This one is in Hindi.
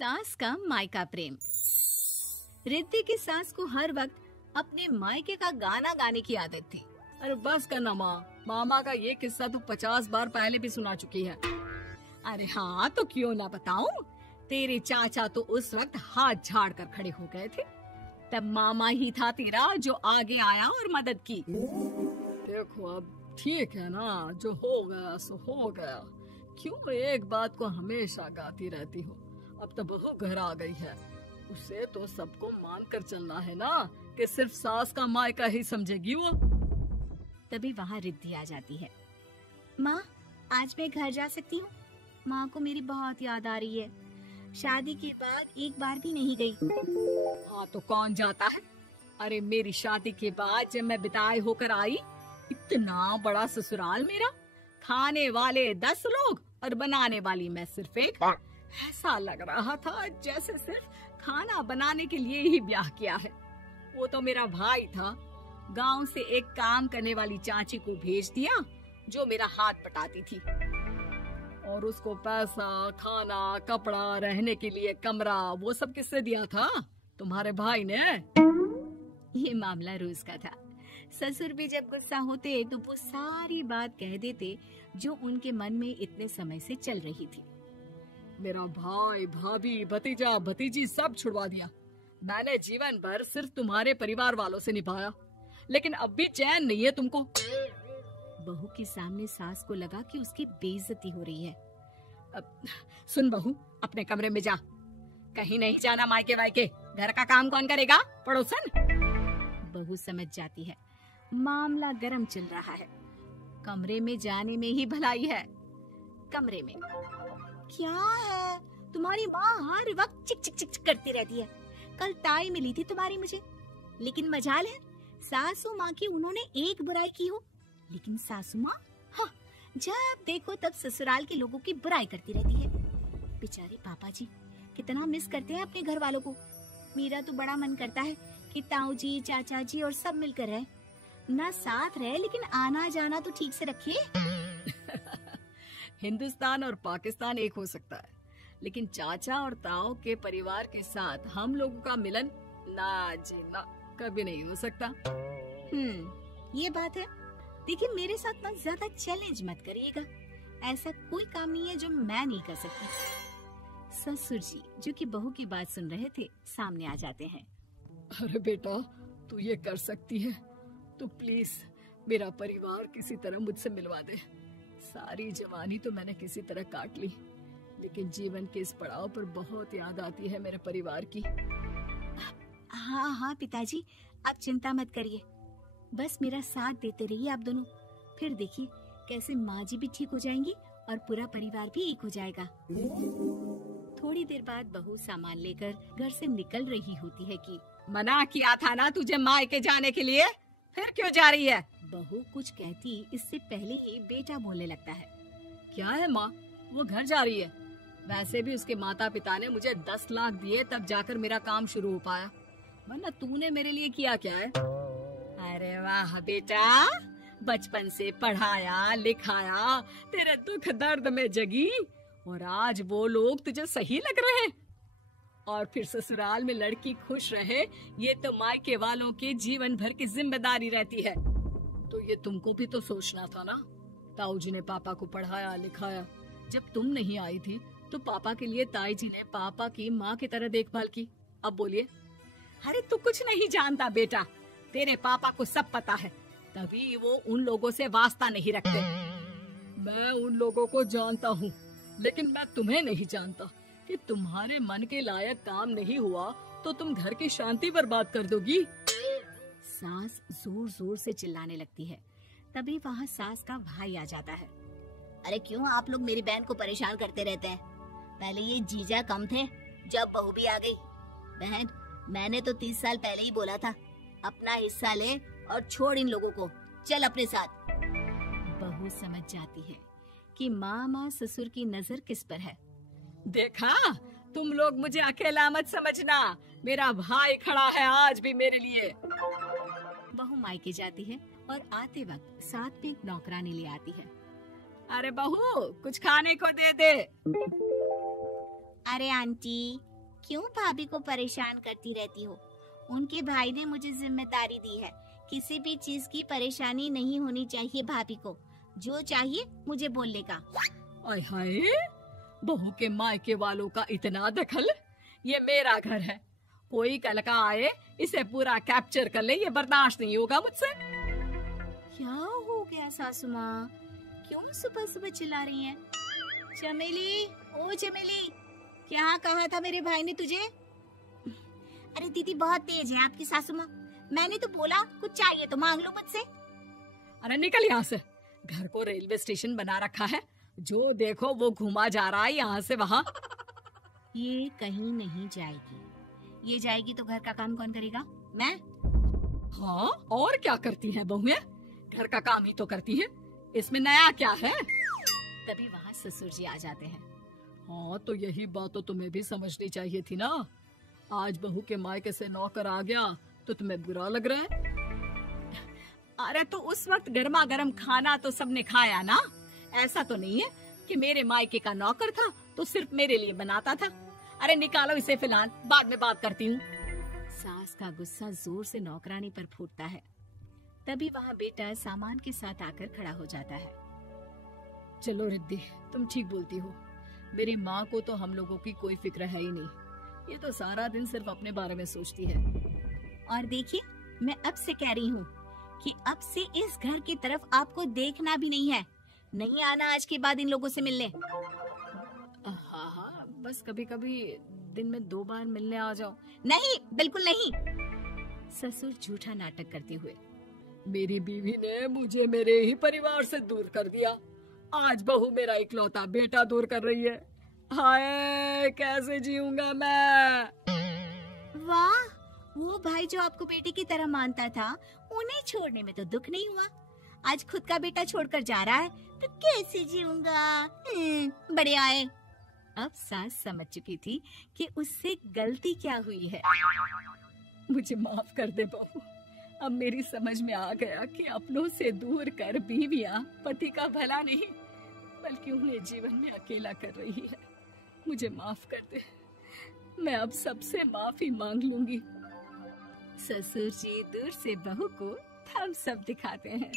सास का मायका प्रेम। रिद्धि की सास को हर वक्त अपने मायके का गाना गाने की आदत थी। अरे बस करना माँ, मामा का ये किस्सा तू 50 बार पहले भी सुना चुकी है। अरे हाँ, तो क्यों ना बताऊं। तेरे चाचा तो उस वक्त हाथ झाड़ कर खड़े हो गए थे। तब मामा ही था तेरा जो आगे आया और मदद की। देखो अब ठीक है ना, जो हो गया सो हो गया। क्यों एक बात को हमेशा गाती रहती हो। अब तो बहू घर आ गई है, उसे तो सबको मान कर चलना है ना कि सिर्फ सास का मायका ही समझेगी वो। तभी वहाँ रिद्धि आ जाती है। माँ, आज मैं घर जा सकती हूँ? माँ को मेरी बहुत याद आ रही है। शादी के बाद एक बार भी नहीं गई। हाँ तो कौन जाता है। अरे मेरी शादी के बाद जब मैं विदाई होकर आई, इतना बड़ा ससुराल मेरा, खाने वाले 10 लोग और बनाने वाली मैं सिर्फ एक। ऐसा लग रहा था जैसे सिर्फ खाना बनाने के लिए ही ब्याह किया है। वो तो मेरा भाई था, गांव से एक काम करने वाली चाची को भेज दिया जो मेरा हाथ पटाती थी, और उसको पैसा, खाना, कपड़ा, रहने के लिए कमरा, वो सब किससे दिया था? तुम्हारे भाई ने। ये मामला रोज का था। ससुर भी जब गुस्सा होते तो वो सारी बात कह देते जो उनके मन में इतने समय से चल रही थी। मेरा भाई, भाभी, भतीजा, भतीजी सब छुड़वा दिया। मैंने जीवन भर सिर्फ तुम्हारे परिवार वालों से निभाया, लेकिन अब भी चैन नहीं है तुमको। बहू के सामने सास को लगा कि उसकी बेइज्जती हो रही है। अब सुन बहू, अपने कमरे में जा, कहीं नहीं जाना मायके वायके। घर का काम कौन करेगा? पड़ोसन। बहू समझ जाती है मामला गर्म चल रहा है। कमरे में जाने में ही भलाई है। कमरे में क्या है? तुम्हारी माँ हर वक्त चिक चिक चिक करती रहती है। कल ताई मिली थी तुम्हारी मुझे, लेकिन मजाल है सासू माँ की उन्होंने एक बुराई की हो, लेकिन सासू माँ हाँ, जब देखो तब ससुराल के लोगों की बुराई करती रहती है। बेचारे पापा जी कितना मिस करते हैं अपने घर वालों को। मेरा तो बड़ा मन करता है कि ताऊ जी, चाचा जी और सब मिलकर रहे, ना साथ रहे लेकिन आना जाना तो ठीक से रखे। हिंदुस्तान और पाकिस्तान एक हो सकता है, लेकिन चाचा और ताऊ के परिवार के साथ हम लोगों का मिलन ना जी ना कभी नहीं हो सकता। ये बात है। देखिए मेरे साथ ना ज्यादा चैलेंज मत करिएगा। ऐसा कोई काम नहीं है जो मैं नहीं कर सकती। ससुर जी जो कि बहू की बात सुन रहे थे सामने आ जाते हैं। अरे बेटा, तू ये कर सकती है तो प्लीज मेरा परिवार किसी तरह मुझसे मिलवा दे। सारी जवानी तो मैंने किसी तरह काट ली, लेकिन जीवन के इस पड़ाव पर बहुत याद आती है मेरे परिवार की। हाँ हाँ पिताजी, आप चिंता मत करिए, बस मेरा साथ देते रहिए आप दोनों। फिर देखिए कैसे माँ जी भी ठीक हो जाएंगी और पूरा परिवार भी एक हो जाएगा। थोड़ी देर बाद बहू सामान लेकर घर से निकल रही होती है कि मना किया था ना तुझे मायके जाने के लिए, फिर क्यों जा रही है? बहू कुछ कहती इससे पहले ही बेटा बोलने लगता है। क्या है माँ, वो घर जा रही है। वैसे भी उसके माता पिता ने मुझे 10 लाख दिए तब जाकर मेरा काम शुरू हो पाया, वरना तूने मेरे लिए किया क्या है? अरे वाह बेटा, बचपन से पढ़ाया लिखाया, तेरे दुख दर्द में जगी, और आज वो लोग तुझे सही लग रहे हैं। और फिर ससुराल में लड़की खुश रहे, ये तो मायके वालों की जीवन भर की जिम्मेदारी रहती है। तो ये तुमको भी तो सोचना था ना। ताऊ जी ने पापा को पढ़ाया लिखाया, जब तुम नहीं आई थी तो पापा के लिए ताई जी ने पापा की माँ की तरह देखभाल की। अब बोलिए। अरे तू कुछ नहीं जानता बेटा, तेरे पापा को सब पता है, तभी वो उन लोगों से वास्ता नहीं रखते। मैं उन लोगों को जानता हूँ, लेकिन मैं तुम्हें नहीं जानता कि तुम्हारे मन के लायक काम नहीं हुआ तो तुम घर की शांति बर्बाद कर दोगी। सास जोर जोर से चिल्लाने लगती है। तभी वहाँ सास का भाई आ जाता है। अरे क्यों आप लोग मेरी बहन को परेशान करते रहते हैं? पहले ये जीजा कम थे, जब बहू भी आ गई। बहन, मैंने तो 30 साल पहले ही बोला था, अपना हिस्सा ले और छोड़ इन लोगों को, चल अपने साथ। बहू समझ जाती है कि मामा ससुर की नजर किस पर है। देखा, तुम लोग मुझे अकेला मत समझना, मेरा भाई खड़ा है आज भी मेरे लिए। बहू मायके जाती है और आते वक्त साथ में एक नौकरानी ले आती है। अरे बहू, कुछ खाने को दे दे। अरे आंटी, क्यों भाभी को परेशान करती रहती हो? उनके भाई ने मुझे जिम्मेदारी दी है। किसी भी चीज की परेशानी नहीं होनी चाहिए भाभी को। जो चाहिए मुझे बोलने का। आय हाय, बहू के मायके वालों का इतना दखल। ये मेरा घर है, कोई कल का आए इसे पूरा कैप्चर कर ले, ये बर्दाश्त नहीं होगा मुझसे। क्या हो गया सासू माँ? क्यों सुबह सुबह चिल्ला रही हैं? चमेली, ओ चमेली, क्या कहा था मेरे भाई ने तुझे? अरे दीदी बहुत तेज है आपकी सासू माँ। मैंने तो बोला कुछ चाहिए तो मांग लो मुझसे। अरे निकल यहाँ से, घर को रेलवे स्टेशन बना रखा है, जो देखो वो घुमा जा रहा है यहाँ से वहाँ। ये कहीं नहीं जाएगी। ये जाएगी तो घर का काम कौन करेगा? मैं। हाँ, और क्या करती हैं बहुएं? घर का काम ही तो करती हैं, इसमें नया क्या है? तभी वहाँ ससुर जी आ जाते हैं। हाँ, तो यही बात तो तुम्हें भी समझनी चाहिए थी ना। आज बहू के मायके से नौकर आ गया तो तुम्हें बुरा लग रहा है? अरे तो उस वक्त गर्मा गर्म खाना तो सबने खाया ना। ऐसा तो नहीं है कि मेरे मायके का नौकर था तो सिर्फ मेरे लिए बनाता था। अरे निकालो इसे, फिलहाल बाद में बात करती हूँ। सास का गुस्सा जोर से नौकरानी पर फूटता है। तभी वहाँ बेटा सामान के साथ आकर खड़ा हो जाता है। चलो रिद्धि, तुम ठीक बोलती हो। मेरी माँ को तो हम लोगों की कोई फिक्र है ही नहीं, ये तो सारा दिन सिर्फ अपने बारे में सोचती है। और देखिए, मैं अब से कह रही हूँ कि अब से इस घर की तरफ आपको देखना भी नहीं है। नहीं आना आज के बाद इन लोगों से मिलने। हाँ हाँ, बस कभी कभी दिन में 2 बार मिलने आ जाओ। नहीं, बिल्कुल नहीं। ससुर झूठा नाटक करते हुए। मेरी बीवी ने मुझे मेरे ही परिवार से दूर कर दिया, आज बहू मेरा इकलौता बेटा दूर कर रही है। हाय, कैसे जीऊंगा मैं? वाह, वो भाई जो आपको बेटे की तरह मानता था, उन्हें छोड़ने में तो दुख नहीं हुआ। आज खुद का बेटा छोड़कर जा रहा है तो कैसे जीऊंगा? बढ़िया है। अब सास समझ चुकी थी कि उससे गलती क्या हुई है। मुझे माफ कर दे बहू, अब मेरी समझ में आ गया कि अपनों से दूर कर बीवियां पति का भला नहीं बल्कि उन्हें जीवन में अकेला कर रही है। मुझे माफ कर दे, मैं अब सबसे माफी मांग लूंगी। ससुर जी दूर से बहू को थम्स अप दिखाते हैं।